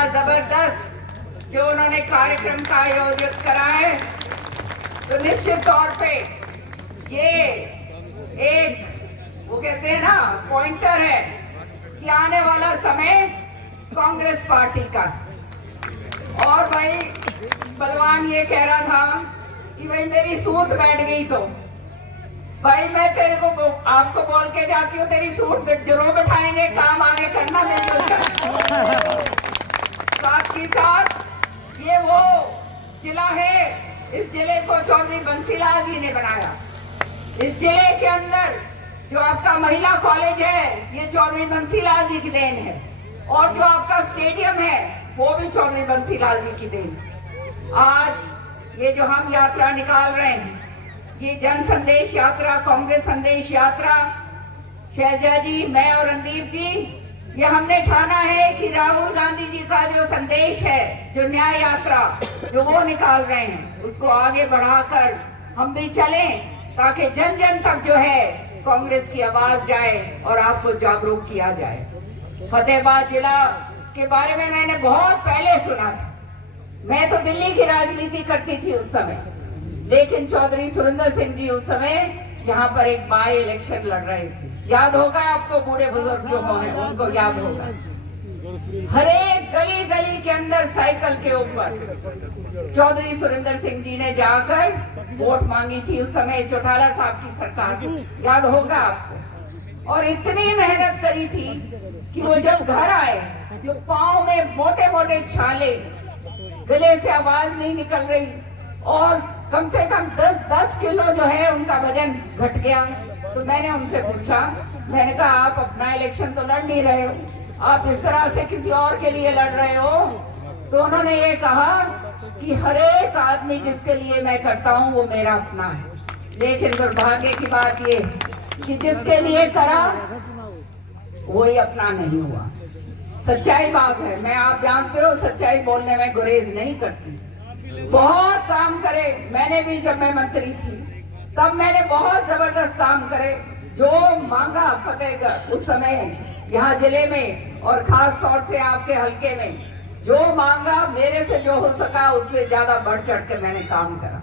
इतना जबरदस्त जो उन्होंने कार्यक्रम का आयोजित करा है, तो निश्चित तौर पे ये एक वो कहते हैं ना पॉइंटर है कि आने वाला समय कांग्रेस पार्टी का। और भाई बलवान ये कह रहा था कि भाई मेरी सूट बैठ गई, तो भाई मैं तेरे को आपको बोल के जाती हूँ, तेरी सूट जरूर बैठाएंगे, काम आगे करना मिलजुल कर। साथ ही साथ ये वो जिला है, इस जिले को चौधरी बंसीलाल जी ने बनाया। इस जिले के अंदर जो आपका महिला कॉलेज है, ये चौधरी बंसीलाल जी की देन है, और जो आपका स्टेडियम है वो भी चौधरी बंसीलाल जी की देन है। आज ये जो हम यात्रा निकाल रहे हैं, ये जन संदेश यात्रा, कांग्रेस संदेश यात्रा, शैलजा जी, मैं और रणदीप जी, ये हमने ठाना है कि राहुल गांधी जी का जो संदेश है, जो न्याय यात्रा जो वो निकाल रहे हैं, उसको आगे बढ़ाकर हम भी चलें, ताकि जन जन तक जो है कांग्रेस की आवाज जाए और आपको जागरूक किया जाए। फतेहाबाद जिला के बारे में मैंने बहुत पहले सुना था। मैं तो दिल्ली की राजनीति करती थी उस समय, लेकिन चौधरी सुरेंद्र सिंह जी उस समय यहाँ पर एक बाई इलेक्शन लड़ रहे थे। याद होगा आपको, बूढ़े बुजुर्ग जो हैं उनको याद होगा। हर एक गली गली के अंदर साइकिल के ऊपर चौधरी सुरेंद्र सिंह जी ने जाकर वोट मांगी थी, उस समय चौटाला साहब की सरकार, याद होगा आपको। और इतनी मेहनत करी थी कि वो जब घर आए, जो पाँव में मोटे मोटे छाले, गले से आवाज नहीं निकल रही, और कम से कम 10 किलो जो है उनका वजन घट गया। तो मैंने उनसे पूछा, मैंने कहा आप अपना इलेक्शन तो लड़ नहीं रहे हो, आप इस तरह से किसी और के लिए लड़ रहे हो। तो उन्होंने ये कहा कि हर एक आदमी जिसके लिए मैं करता हूँ वो मेरा अपना है, लेकिन दुर्भाग्य की बात ये कि जिसके लिए करा वही अपना नहीं हुआ। सच्चाई बात है, मैं आप जानते हो सच्चाई बोलने में गुरेज नहीं करती। बहुत काम करे मैंने भी, जब मैं मंत्री थी तब मैंने बहुत जबरदस्त काम करे। जो मांगा फतेहगढ़ उस समय यहाँ जिले में और खास तौर से आपके हलके में, जो मांगा मेरे से जो हो सका उससे ज्यादा बढ़ चढ़ के मैंने काम करा,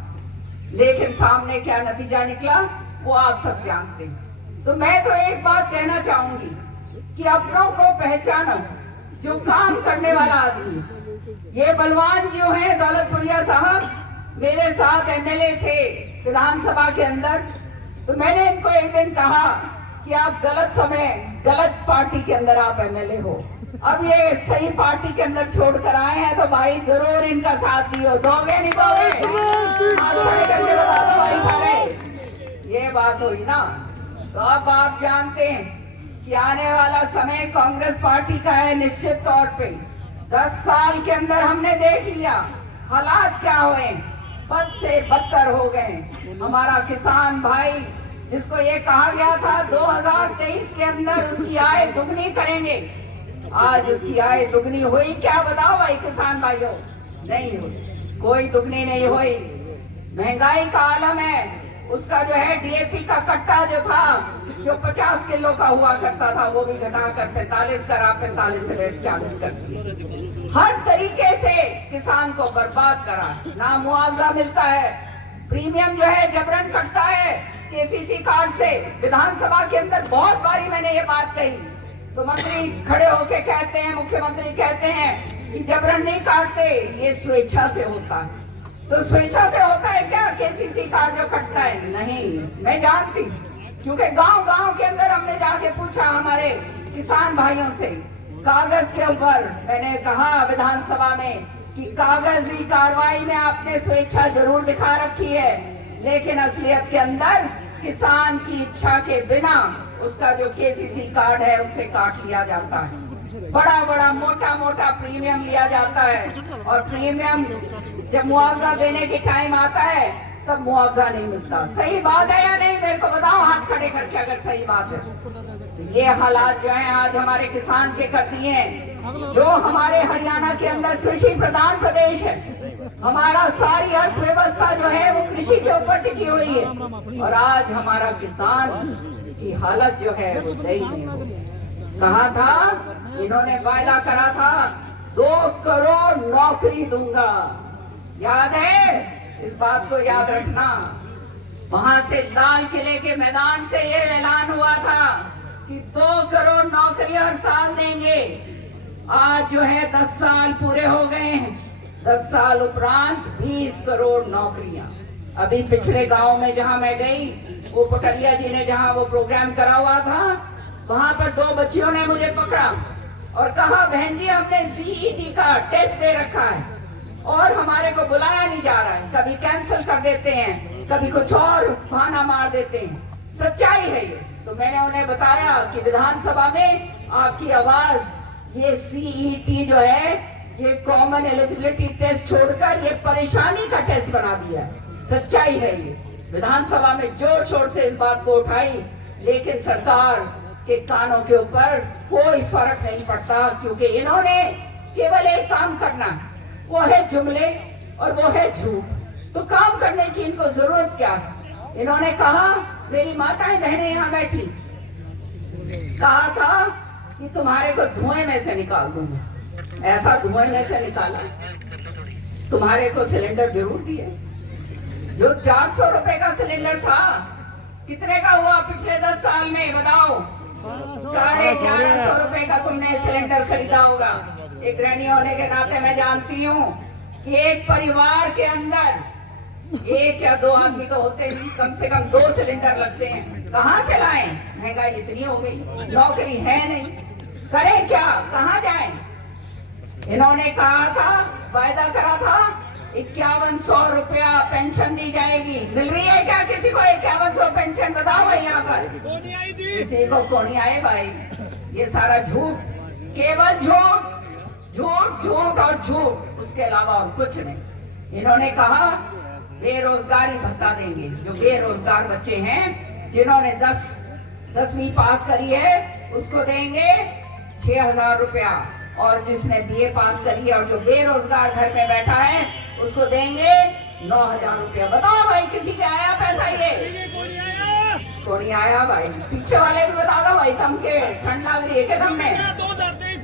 लेकिन सामने क्या नतीजा निकला वो आप सब जानते हैं। तो मैं तो एक बात कहना चाहूंगी कि अपनों को पहचानो, जो काम करने वाला आदमी। ये बलवान जो है दौलतपुरिया साहब मेरे साथ एमएलए थे विधानसभा के अंदर, तो मैंने इनको एक दिन कहा कि आप गलत समय गलत पार्टी के अंदर आप एमएलए हो, अब ये सही पार्टी के अंदर छोड़कर आए हैं, तो भाई जरूर इनका साथ दियो। दोगे नहीं दोगे? हाथ खड़े करके बता दो भाई सारे। ये बात हुई ना। तो अब आप जानते हैं कि आने वाला समय कांग्रेस पार्टी का है। निश्चित तौर पे 10 साल के अंदर हमने देख लिया हालात क्या हुए, बद से बदतर हो गए। हमारा किसान भाई जिसको ये कहा गया था 2023 के अंदर उसकी आय दुगनी करेंगे, आज उसकी आय दुगनी हुई क्या? बताओ भाई किसान भाइयों, नहीं हुई, कोई दुगनी नहीं हुई। महंगाई का आलम है। उसका जो है डीएपी का कट्टा जो था, जो 50 किलो का हुआ करता था, वो भी घटाकर 45 करा, 45 से 40 कर दिया। हर तरीके से किसान को बर्बाद करा। ना मुआवजा मिलता है, प्रीमियम जो है जबरन कटता है केसीसी कार्ड से। विधानसभा के अंदर बहुत बारी मैंने ये बात कही, तो मंत्री खड़े होके कहते हैं, मुख्यमंत्री कहते हैं कि जबरन नहीं काटते, ये स्वेच्छा से होता है। तो स्वेच्छा से होता है क्या केसीसी कार्ड जो कटता है? नहीं, मैं जानती, क्योंकि गांव-गांव के अंदर हमने जाके पूछा हमारे किसान भाइयों से। कागज के ऊपर मैंने कहा विधानसभा में कि कागजी कार्रवाई में आपने स्वेच्छा जरूर दिखा रखी है, लेकिन असलियत के अंदर किसान की इच्छा के बिना उसका जो केसीसी कार्ड है उससे काट लिया जाता है। बड़ा बड़ा मोटा मोटा प्रीमियम लिया जाता है, और प्रीमियम जब मुआवजा देने के टाइम आता है तब मुआवजा नहीं मिलता। सही बात है या नहीं? मेरे को बताओ हाथ खड़े करके अगर सही बात है। तो ये हालात जो है आज हमारे किसान के कर दिए हैं। जो हमारे हरियाणा के अंदर कृषि प्रधान प्रदेश है, हमारा सारी अर्थव्यवस्था जो है वो कृषि के ऊपर टिकी हुई है, और आज हमारा किसान की हालत जो है वो सही नहीं हो। कहा था, इन्होंने वायदा करा था 2 करोड़ नौकरी दूंगा। याद है? इस बात को याद रखना। वहां से लाल किले के मैदान से ये ऐलान हुआ था कि 2 करोड़ नौकरी हर साल देंगे। आज जो है 10 साल पूरे हो गए हैं। 10 साल उपरांत 20 करोड़ नौकरियां। अभी पिछले गांव में जहां मैं गई, वो पटलिया जी ने जहां वो प्रोग्राम करा हुआ था, वहां पर 2 बच्चियों ने मुझे पकड़ा और कहा, बहन जी हमने सीईटी का टेस्ट दे रखा है और हमारे को बुलाया नहीं जा रहा है। कभी कैंसिल कर देते हैं, कभी कुछ और बहाना मार देते हैं। सच्चाई है ये। तो मैंने उन्हें बताया कि विधानसभा में आपकी आवाज ये सीईटी जो है, ये कॉमन एलिजिबिलिटी टेस्ट छोड़कर ये परेशानी का टेस्ट बना दिया। सच्चाई है ये। विधानसभा में जोर शोर से इस बात को उठाई, लेकिन सरकार के कानों के ऊपर कोई फर्क नहीं पड़ता, क्योंकि इन्होंने केवल एक काम करना है, वो है जुमले और वो है झूठ। तो काम करने की इनको जरूरत क्या है? इन्होंने कहा, मेरी माताएं बहनें यहां बैठी, कहा था कि तुम्हारे को धुएं में से निकाल दूंगा। ऐसा धुएं में से निकाला, तुम्हारे को सिलेंडर जरूर दिए। जो 400 रुपए का सिलेंडर था, कितने का हुआ पिछले 10 साल में? बताओ। 1150 रुपए का तुमने सिलेंडर खरीदा होगा। एक गृहिणी होने के नाते मैं जानती हूँ कि एक परिवार के अंदर 1 या 2 आदमी तो होते नहीं, कम से कम 2 सिलेंडर लगते हैं। कहाँ से लाएं? महंगाई इतनी हो गई, नौकरी है नहीं, करें क्या, कहाँ जाएं? इन्होंने कहा था, वायदा करा था 5100 रुपया पेंशन दी जाएगी। मिल रही है क्या किसी को 5100 पेंशन? बताओ भाई यहाँ पर किसी को कौन आए भाई? ये सारा झूठ, केवल झूठ, झूठ, झूठ और झूठ, उसके अलावा और कुछ नहीं। इन्होंने कहा बेरोजगारी भत्ता देंगे। जो बेरोजगार बच्चे हैं, जिन्होंने 10वीं पास करी है, उसको देंगे 6000 रुपया, और जिसने बीए पास करी है और जो बेरोजगार घर में बैठा है, उसको देंगे 9000 रुपया। बताओ भाई किसी के आया पैसा? ये कोई आया भाई? पीछे वाले भी बता दो भाई, थम के ठंड लग रही है क्या तुमने?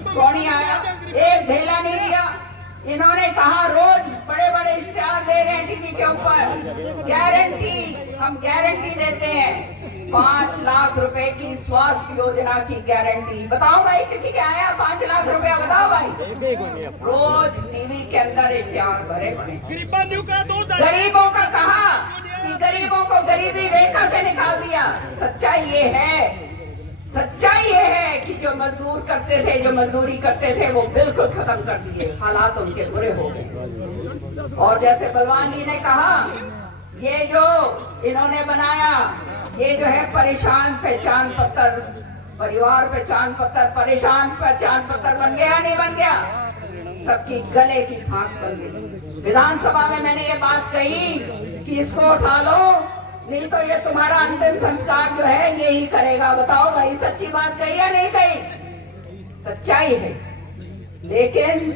कौन आया? एक ढेला नहीं दिया। इन्होंने कहा रोज बड़े बड़े इश्तेहार दे रहे हैं टीवी के ऊपर, गारंटी, हम गारंटी देते हैं 5 लाख रुपए की स्वास्थ्य योजना की गारंटी। बताओ भाई किसी के आया 5 लाख रुपया? बताओ भाई। रोज टीवी के अंदर इश्तेहार भरे पड़े। गरीबों का कहा कि गरीबों को गरीबी रेखा से निकाल दिया। सच्चाई ये है, सच्चाई ये है कि जो मजदूर करते थे, जो मजदूरी करते थे, वो बिल्कुल खत्म कर दिए। हालात उनके बुरे हो गए। और जैसे बलवान जी ने कहा, ये जो इन्होंने बनाया, ये जो है परेशान पहचान पत्र, परिवार पहचान पत्र, परेशान पहचान पत्र बन गया नहीं बन गया? सबकी गले की फांस बन गई। विधानसभा में मैंने ये बात कही कि इसको उठा लो, नहीं तो ये तुम्हारा अंतिम संस्कार जो है ये ही करेगा। बताओ भाई सच्ची बात कही या नहीं कही? सच्चाई है। लेकिन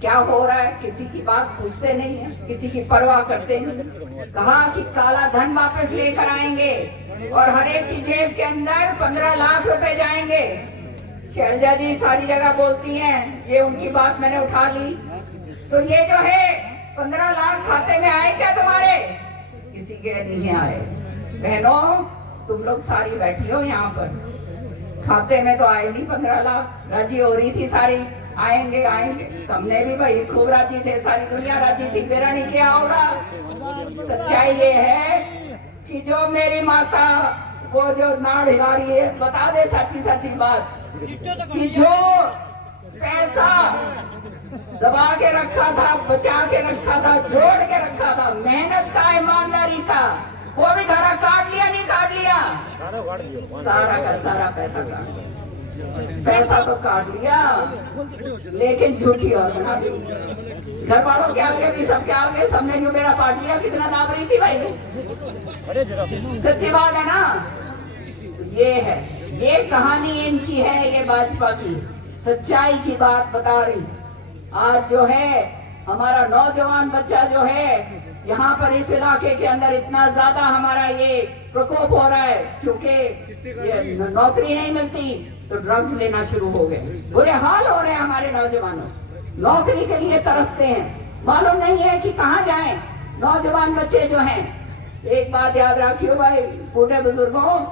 क्या हो रहा है? किसी की बात पूछते नहीं है, किसी की परवाह करते नहीं। कहा कि काला धन वापस लेकर आएंगे और हर एक की जेब के अंदर 15 लाख रुपए जाएंगे। शैलजा जी सारी जगह बोलती हैं, ये उनकी बात मैंने उठा ली। तो ये जो है 15 लाख खाते में आए क्या तुम्हारे? किसी के नहीं आए। बहनों, तुम लोग सारी बैठी हो यहाँ पर, खाते में तो आए नहीं 15 लाख। राजी हो रही थी सारी, आएंगे आएंगे। हमने भी भाई खूब राजी थे, सारी दुनिया राजी थी, मेरा नहीं किया होगा। सच्चाई ये है कि जो मेरी माता वो जो नाड़ हिला रही है, बता दे सच्ची सच्ची बात कि जो पैसा दबा के रखा था, बचा के रखा था, जोड़ के रखा था, मेहनत का, ईमानदारी का, वो भी धारा काट लिया नहीं काट लिया? सारा का सारा पैसा काट लिया। पैसा तो काट लिया, लेकिन झूठी और बना दी। घर वालों के आगे भी, सबके आगे, सबने जो मेरा पाट लिया। कितना दाब रही थी भाई? सच्ची बात है ना? ये है, ये कहानी इनकी है, ये भाजपा की सच्चाई की बात बता रही। आज जो है हमारा नौजवान बच्चा जो है यहाँ पर इस इलाके के अंदर इतना ज्यादा हमारा ये प्रकोप हो रहा है, क्योंकि नौकरी नहीं मिलती तो ड्रग्स लेना शुरू हो गए। बुरे हाल हो रहे हैं हमारे नौजवानों। नौकरी के लिए तरसते हैं, मालूम नहीं है कि कहाँ जाएं। नौजवान बच्चे जो हैं, एक बात याद रखियो भाई, बूढ़े बुजुर्गों,